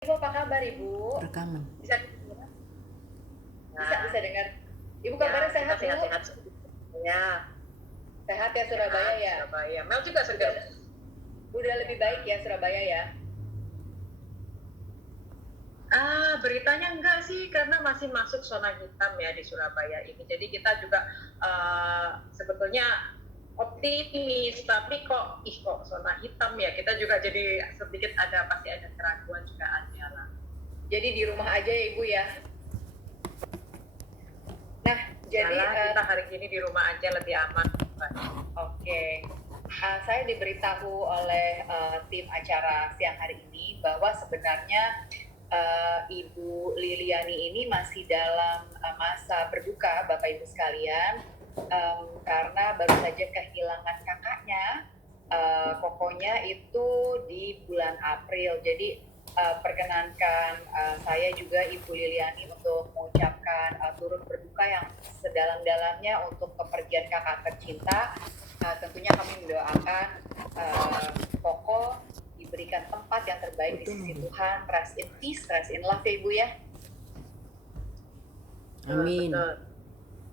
Ibu apa kabar Ibu? Rekaman. Bisa bisa Nah, bisa dengar. Ibu ya kabarnya kita sehat Bu? sehat-sehat ya, Sehat ya Surabaya sehat ya? Surabaya. Mel juga Udah segar. udah lebih baik ya Surabaya ya? Beritanya enggak sih, karena masih masuk zona hitam ya di Surabaya ini. Jadi kita juga sebetulnya optimis, tapi kok zona hitam ya. Kita juga jadi sedikit pasti ada keraguan juga ada lah. Jadi di rumah aja ya Ibu ya? Nah, jadi kita hari ini di rumah aja lebih aman. Oke. Saya diberitahu oleh tim acara siang hari ini bahwa sebenarnya Ibu Liliani ini masih dalam masa berduka, Bapak Ibu sekalian, karena baru saja kehilangan kakaknya, kokonya itu di bulan April. Jadi perkenankan saya juga Ibu Liliani untuk mengucapkan turut berduka yang sedalam-dalamnya untuk kepergian kakak tercinta. Tentunya kami mendoakan Koko diberikan tempat yang terbaik di sisi Tuhan, rest in peace, rest in love ya Ibu ya. Amin. Betul.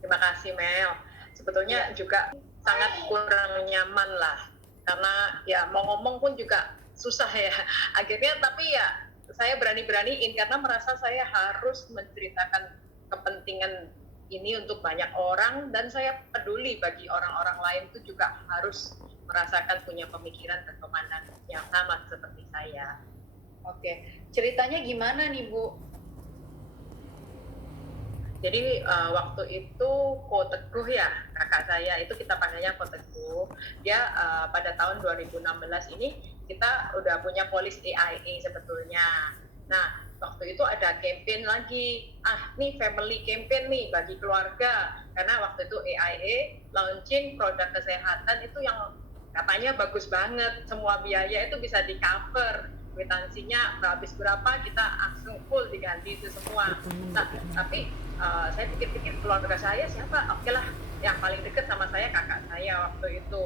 Terima kasih Mel. Sebetulnya juga sangat kurang nyaman lah, karena ya mau ngomong pun juga susah ya. Akhirnya tapi ya saya berani-beraniin karena merasa saya harus menceritakan kepentingan ini untuk banyak orang, dan saya peduli bagi orang-orang lain itu juga harus merasakan punya pemikiran dan pemandangan yang sama seperti saya. Oke, ceritanya gimana nih Bu? Jadi waktu itu Ko Teguh ya, kakak saya itu kita panggilnya Ko Teguh. Dia pada tahun 2016 ini kita udah punya polis AIA sebetulnya. Nah, waktu itu ada campaign lagi, nih family campaign nih bagi keluarga. Karena waktu itu AIA launching produk kesehatan itu yang katanya bagus banget, semua biaya itu bisa di cover, kwitansinya habis berapa kita langsung full diganti itu semua. Nah, tapi saya pikir-pikir keluarga saya siapa? Oke lah, yang paling deket sama saya kakak saya waktu itu.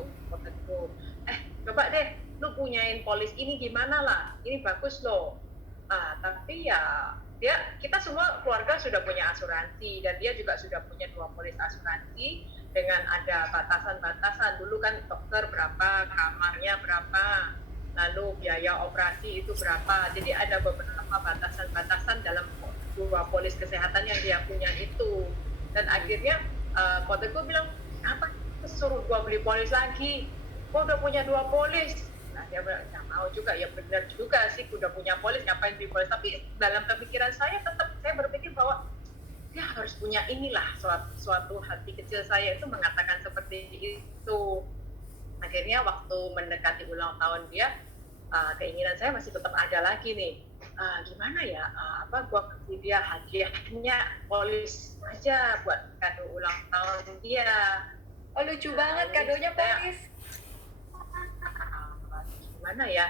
Coba deh, lu punyain polis ini gimana lah? Ini bagus loh. Tapi ya kita semua keluarga sudah punya asuransi, dan dia juga sudah punya 2 polis asuransi dengan ada batasan-batasan. Dulu kan dokter berapa, kamarnya berapa, lalu biaya operasi itu berapa. Jadi ada beberapa batasan-batasan dalam 2 polis kesehatan yang dia punya itu. Dan akhirnya gue bilang, apa suruh gua beli polis lagi? Gua udah punya 2 polis. Nah, dia bilang, nggak mau juga. Ya benar juga sih, udah punya polis, ngapain beli polis. Tapi dalam pemikiran saya tetap saya berpikir bahwa dia harus punya inilah, suatu hati kecil saya itu mengatakan seperti itu. Akhirnya waktu mendekati ulang tahun dia, keinginan saya masih tetap ada lagi nih. Gimana ya, gua kasih dia hadiahnya polis aja buat kado ulang tahun dia. Oh lucu banget kadonya polis. Gimana ya,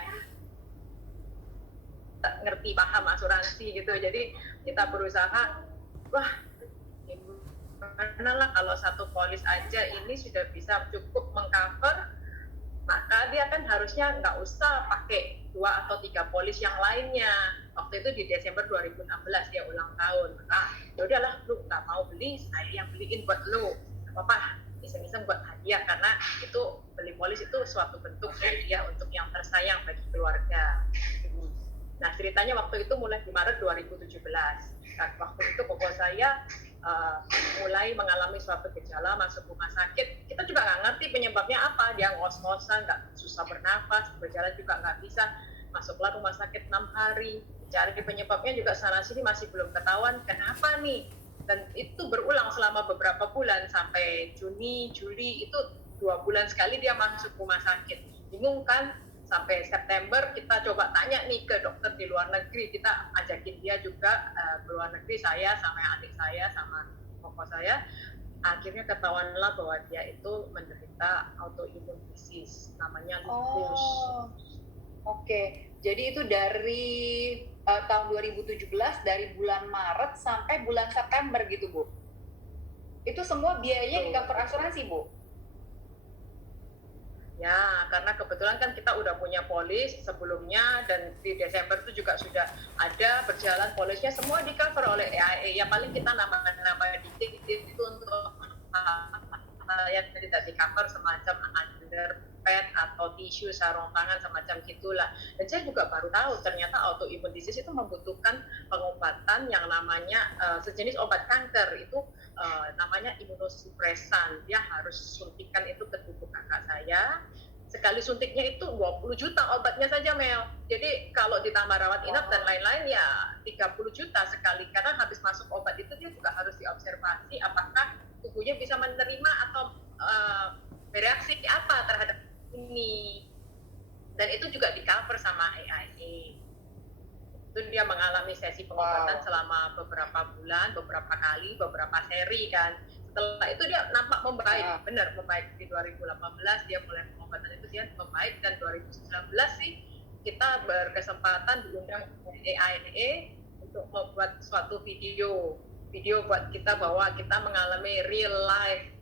ngerti paham asuransi gitu, jadi kita berusaha, wah gimana lah kalau satu polis aja ini sudah bisa cukup mengcover, maka dia kan harusnya nggak usah pakai 2 atau 3 polis yang lainnya. Waktu itu di Desember 2016 dia ulang tahun. Ya udahlah, lu nggak mau beli, saya yang beliin buat lu, apa-apa, iseng-iseng buat hadiah, karena itu beli polis itu suatu bentuk hadiah untuk yang tersayang bagi keluarga. Nah, ceritanya waktu itu mulai di Maret 2017. Nah, waktu itu koko saya mulai mengalami suatu gejala, masuk rumah sakit. Kita juga nggak ngerti penyebabnya apa. Dia ngos-ngosan, nggak, susah bernafas, berjalan juga nggak bisa. Masuklah rumah sakit 6 hari. Cari penyebabnya juga sana-sini masih belum ketahuan. Kenapa nih? Dan itu berulang selama beberapa bulan, sampai Juni, Juli, itu 2 bulan sekali dia masuk rumah sakit. Bingung kan? Sampai September kita coba tanya nih ke dokter di luar negeri, kita ajakin dia juga ke luar negeri, saya sama adik saya sama koko saya. Akhirnya ketahuanlah bahwa dia itu menderita autoimmune disease, namanya lupus. Oke. Jadi itu dari tahun 2017, dari bulan Maret sampai bulan September gitu Bu? Itu semua biayanya di cover asuransi Bu? Ya, karena kebetulan kan kita udah punya polis sebelumnya dan di Desember itu juga sudah ada berjalan polisnya semua di cover oleh AIA. Ya paling kita nama-nama dikit itu untuk yang tidak di cover semacam underpad atau tisu, sarung tangan semacam gitulah. Dan saya juga baru tahu ternyata autoimmune disease itu membutuhkan pengobatan yang namanya sejenis obat kanker itu namanya imunosupresan. Dia harus suntikan itu ke tubuh kakak saya. Sekali suntiknya itu 20 juta obatnya saja, Mel. Jadi kalau ditambah rawat inap dan lain-lain ya 30 juta sekali. Karena habis masuk obat itu dia juga harus diobservasi apakah tubuhnya bisa menerima atau bereaksi apa terhadap ini. Dan itu juga di cover sama AIA. Itu dia mengalami sesi pengobatan selama beberapa bulan, beberapa kali, beberapa seri kan. Setelah itu dia nampak membaik, benar membaik. Di 2018 dia mulai pengobatan itu dia membaik, dan 2019 sih kita berkesempatan diundang oleh AIA untuk membuat suatu video buat kita bahwa kita mengalami real life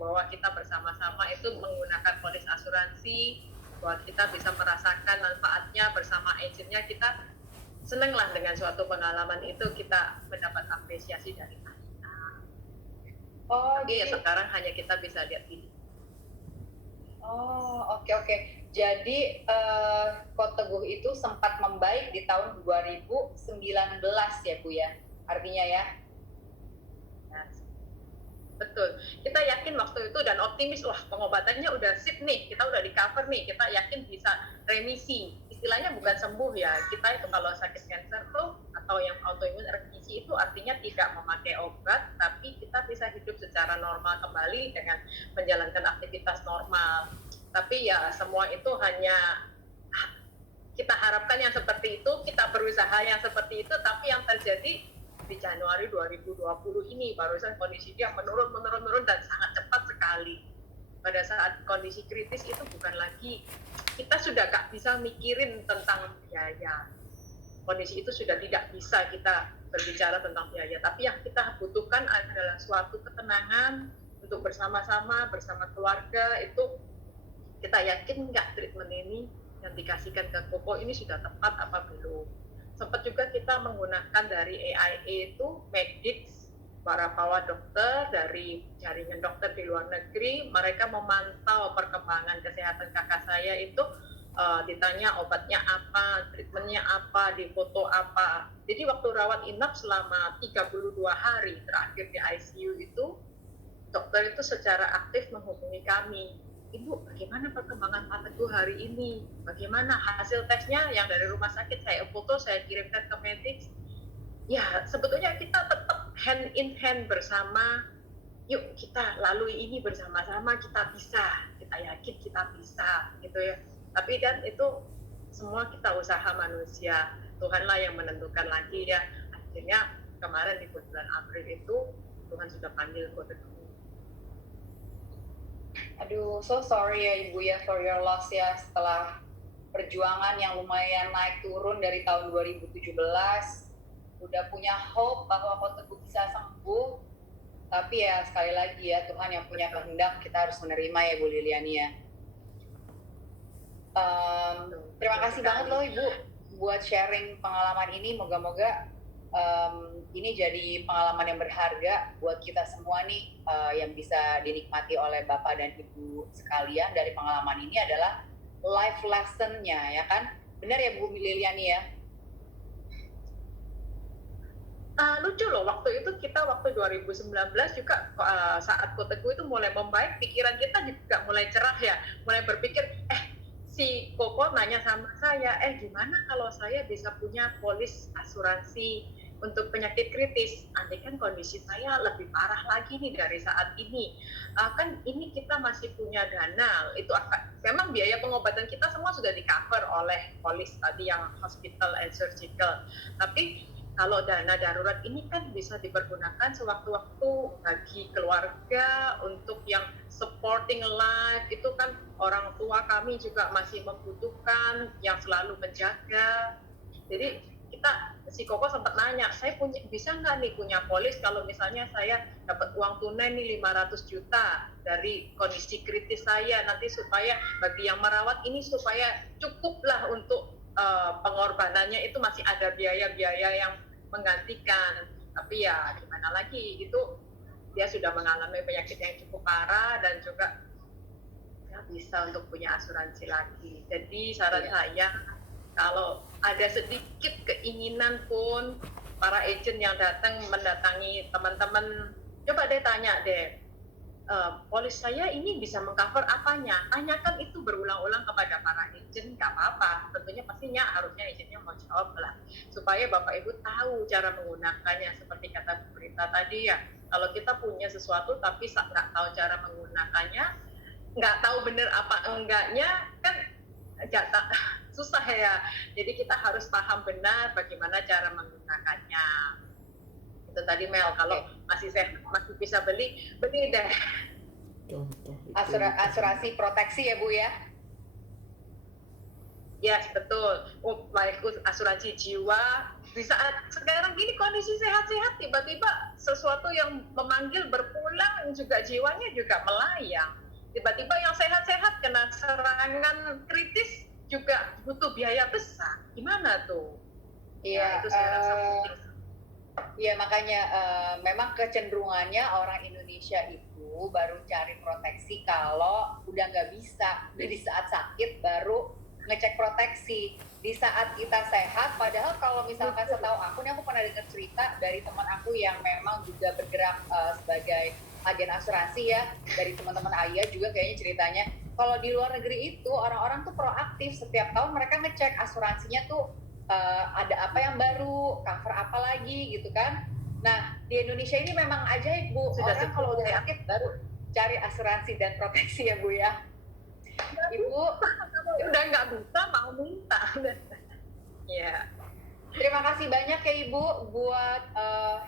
bahwa kita bersama-sama itu menggunakan polis asuransi, bahwa kita bisa merasakan manfaatnya bersama agentnya. Kita senanglah dengan suatu pengalaman itu, kita mendapat apresiasi dari Anita. Tapi ya sekarang hanya kita bisa lihat ini. Oke. Jadi Ko Teguh itu sempat membaik di tahun 2019 ya Bu ya, artinya ya? Nah, betul. Kita yakin waktu itu dan optimis, wah pengobatannya udah sip nih, kita udah di cover nih, kita yakin bisa remisi. Istilahnya bukan sembuh ya, kita itu kalau sakit cancer tuh atau yang autoimun remisi itu artinya tidak memakai obat, tapi kita bisa hidup secara normal kembali dengan menjalankan aktivitas normal. Tapi ya semua itu hanya kita harapkan yang seperti itu, kita berusaha yang seperti itu, tapi yang terjadi di Januari 2020 ini barusan kondisi dia menurun dan sangat cepat sekali. Pada saat kondisi kritis itu bukan lagi, kita sudah gak bisa mikirin tentang biaya. Kondisi itu sudah tidak bisa kita berbicara tentang biaya, tapi yang kita butuhkan adalah suatu ketenangan untuk bersama-sama, bersama keluarga. Itu kita yakin nggak treatment ini yang dikasihkan ke Koko ini sudah tepat apa belum. Sempat juga kita menggunakan dari AIA itu Medix, para perawat dokter dari jaringan dokter di luar negeri. Mereka memantau perkembangan kesehatan kakak saya itu, ditanya obatnya apa, treatmentnya apa, difoto apa. Jadi waktu rawat inap selama 32 hari terakhir di ICU itu, dokter itu secara aktif menghubungi kami. Ibu, bagaimana perkembangan Pak Teguh hari ini? Bagaimana hasil tesnya yang dari rumah sakit saya foto, saya kirimkan ke Medix. Ya, sebetulnya kita tetap hand in hand bersama. Yuk kita lalui ini bersama-sama, kita bisa. Kita yakin kita bisa, gitu ya. Tapi kan itu semua kita usaha manusia. Tuhanlah yang menentukan lagi ya. Akhirnya kemarin di bulan April itu Tuhan sudah panggil Ko Teguh. Aduh, so sorry ya Ibu ya for your loss ya, setelah perjuangan yang lumayan naik turun dari tahun 2017, udah punya hope bahwa Ko Teguh bisa sembuh, tapi ya sekali lagi ya Tuhan yang punya kehendak, kita harus menerima ya Bu Liliani ya. Terima kasih banget loh Ibu buat sharing pengalaman ini, moga-moga ini jadi pengalaman yang berharga buat kita semua nih, yang bisa dinikmati oleh Bapak dan Ibu sekalian. Dari pengalaman ini adalah life lesson-nya ya kan, benar ya Bu Liliani ya? Lucu loh, waktu itu kita waktu 2019 juga saat Ko Teguh itu mulai membaik, pikiran kita juga mulai cerah ya, mulai berpikir si Koko nanya sama saya, gimana kalau saya bisa punya polis asuransi untuk penyakit kritis, andai kan kondisi saya lebih parah lagi nih dari saat ini, kan ini kita masih punya dana, itu memang biaya pengobatan kita semua sudah di cover oleh polis tadi yang hospital and surgical, tapi kalau dana darurat ini kan bisa dipergunakan sewaktu-waktu bagi keluarga untuk yang supporting life, itu kan orang tua kami juga masih membutuhkan yang selalu menjaga. Jadi kita si Koko sempat nanya, saya bisa nggak nih punya polis kalau misalnya saya dapat uang tunai nih 500 juta dari kondisi kritis saya, nanti supaya bagi yang merawat ini supaya cukuplah untuk pengorbanannya, itu masih ada biaya-biaya yang menggantikan. Tapi ya gimana lagi, itu dia sudah mengalami penyakit yang cukup parah dan juga nggak bisa untuk punya asuransi lagi. Jadi saran saya, kalau ada sedikit keinginan pun, para agent yang mendatangi teman-teman, coba deh tanya deh, polis saya ini bisa mengcover apanya? Tanyakan itu berulang-ulang kepada para agent, nggak apa-apa. Tentunya pastinya harusnya agentnya mau jawab lah, supaya Bapak Ibu tahu cara menggunakannya. Seperti kata berita tadi ya, kalau kita punya sesuatu tapi nggak tahu cara menggunakannya, nggak tahu bener apa enggaknya, kan susah ya. Jadi kita harus paham benar bagaimana cara menggunakannya. Itu tadi Mel, kalau masih bisa beli deh. Contoh Asuransi proteksi ya Bu ya? Yes, betul. Baik asuransi jiwa. Di saat sekarang gini kondisi sehat-sehat, tiba-tiba sesuatu yang memanggil berpulang, juga jiwanya juga melayang. Tiba-tiba yang sehat-sehat kena serangan kritis, juga butuh biaya besar. Gimana tuh? Iya, itu saya rasa penting. Iya, makanya memang kecenderungannya orang Indonesia itu baru cari proteksi kalau udah nggak bisa. Di saat sakit baru ngecek proteksi. Di saat kita sehat, padahal kalau misalkan setahu aku, nih aku pernah dengar cerita dari teman aku yang memang juga bergerak sebagai agen asuransi ya, dari teman-teman Ayah juga kayaknya ceritanya, kalau di luar negeri itu orang-orang tuh proaktif, setiap tahun mereka ngecek asuransinya tuh ada apa yang baru, cover apa lagi gitu kan. Nah, di Indonesia ini memang ajaib Bu, orang kalau udah sakit baru cari asuransi dan proteksi ya Bu ya. Ibu udah nggak bisa mau minta. Ya. Terima kasih banyak ya Ibu buat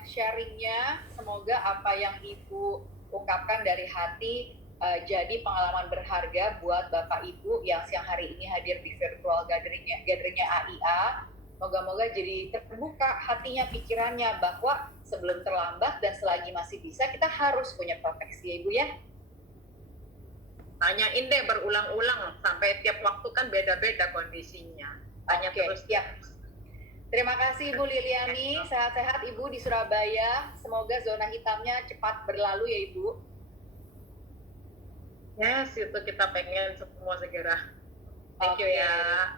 sharingnya. Semoga apa yang Ibu ungkapkan dari hati jadi pengalaman berharga buat Bapak Ibu yang siang hari ini hadir di virtual gatheringnya AIA. Moga-moga jadi terbuka hatinya, pikirannya bahwa sebelum terlambat dan selagi masih bisa, kita harus punya proteksi ya Ibu ya. Tanyain deh berulang-ulang, sampai tiap waktu kan beda-beda kondisinya. Tanya terus. Siap. Terima kasih Ibu Liliani, sehat-sehat Ibu di Surabaya. Semoga zona hitamnya cepat berlalu ya Ibu. Yes, itu kita pengen semua segera. Thank you ya.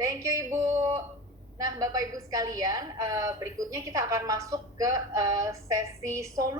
Thank you Ibu. Nah Bapak Ibu sekalian, berikutnya kita akan masuk ke sesi solusi.